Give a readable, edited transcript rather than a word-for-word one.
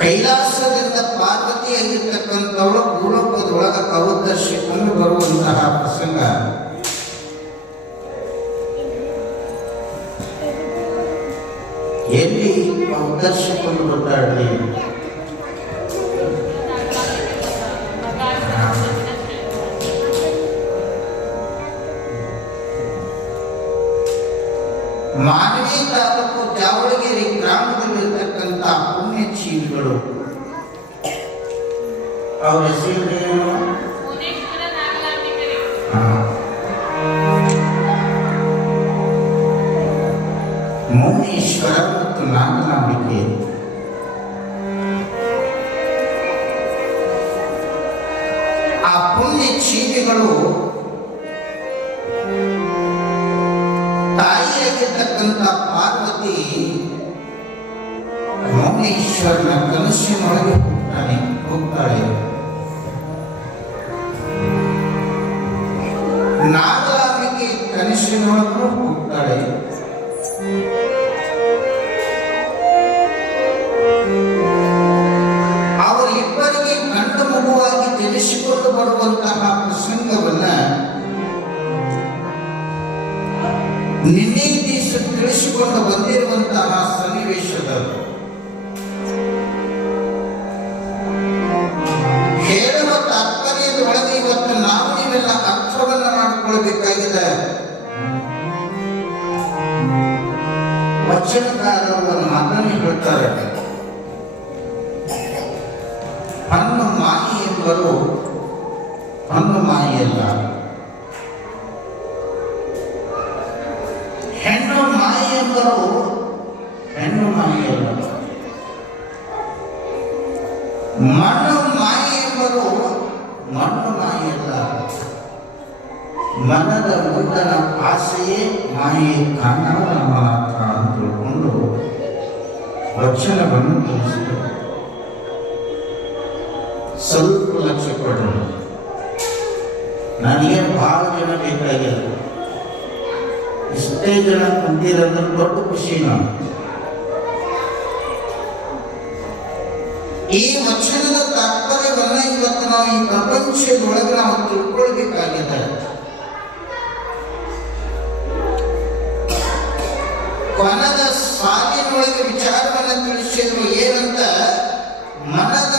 ಕೈಲಾಸದಿಂದ ಪಾರ್ವತಿಯಾಗಿರ್ತಕ್ಕಂಥವಳು ಭೂಲೋಕದೊಳಗ ಅವತರಿಸಿಕೊಂಡು ಬರುವಂತಹ ಪ್ರಸಂಗ ಎಲ್ಲಿ ಅವತರಿಸಿಕೊಂಡು ಬರ್ತಾಳೆ? ಮಾನವಿ ತಾಲೂಕು ಜಾವಳಗಿರಿ ಗ್ರಾಮದಲ್ಲಿರ್ತಕ್ಕಂಥ ಪುಣ್ಯ ಜೀವಿಗಳು. ಅವ್ರ ಹೆಸರು ಮೌನೇಶ್ವರ ಮತ್ತು ನಾಗಲಾಂಬಿಕೆ. ಆ ಪುಣ್ಯ ಜೀವಿಗಳು ತಾಯಿಯಾಗಿರ್ತಕ್ಕಂಥ ಪಾರ್ವತಿ ಮೌನೇಶ್ವರನ ಕನಸಿನೊಳಗೆ ಹೋಗ್ತಾಳೆ. ನಾಗಲಾಂಬಿಕೆ ಕನಸಿನೊಳಗೂ ಹೋಗ್ತಾಳೆ. ಅವರಿಬ್ಬರಿಗೆ ಗಂಡು ಮಗುವಾಗಿ ತಿಳಿಸಿಕೊಂಡು ಬರುವಂತಹ ಪ್ರಸಂಗವನ್ನ ನಿನ್ನೆ ದಿವಸ ತಿಳಿಸಿಕೊಂಡು ಬಂದಿರುವಂತಹ ಸನ್ನಿವೇಶದ ಹೇಳುವ ತಾತ್ಪರ್ಯದೊಳಗೆ ಇವತ್ತು ನಾವು ನೀವೆಲ್ಲ ಅರ್ಥವನ್ನ ಮಾಡಿಕೊಳ್ಬೇಕಾಗಿದೆ. ವಚನಕಾರರು ಮಾತನ್ನು ಹೇಳ್ತಾರೆ, ಹಣ್ಣು ಮಾಯಿ ಎಂಬರು ಹಣ್ಣು ಮಾಯಿಯಲ್ಲ, ಹೆಣ್ಣು ಮಾಯಿ ಎಂಬರು ಹೆಣ್ಣು ಮಾಯಿಯಲ್ಲ, ಮಣ್ಣು ಮಾಯಿ ಎಂಬರು ಮಣ್ಣು ಮಾಯಿಯಲ್ಲ, ಮನದ ಮುಂದನ ಆಸೆಯೇ ಮಾಯೆ ಕಾಣವ ಮಾತ್ರ ಅಂತ ತಿಳ್ಕೊಂಡು ವಚನವನ್ನು ತಿಳಿಸಿದರು. ಸ್ವಲ್ಪ ಲಕ್ಷ್ಯ ಕೊಡೋಣ. ನನಗೆ ಬಹಳ ಜನ ಬೇಕಾಗಿಲ್ಲ, ಇಷ್ಟೇ ಜನ ಕುಂತಿರೋದ್ರ ದೊಡ್ಡ ಖುಷಿ. ನಾವು ಈ ವಚನದ ತಾತ್ಪರ್ಯವನ್ನ ಇವತ್ತು ನಾವು ಈ ಪ್ರಪಂಚದೊಳಗೆ ನಾವು ತಿಳ್ಕೊಳ್ಬೇಕಾಗಿದೆ. ಕೊನದ ಸಾಲಿನೊಳಗೆ ವಿಚಾರವನ್ನು ತಿಳಿಸಿದ್ರು ಏನಂತ, ಮನದ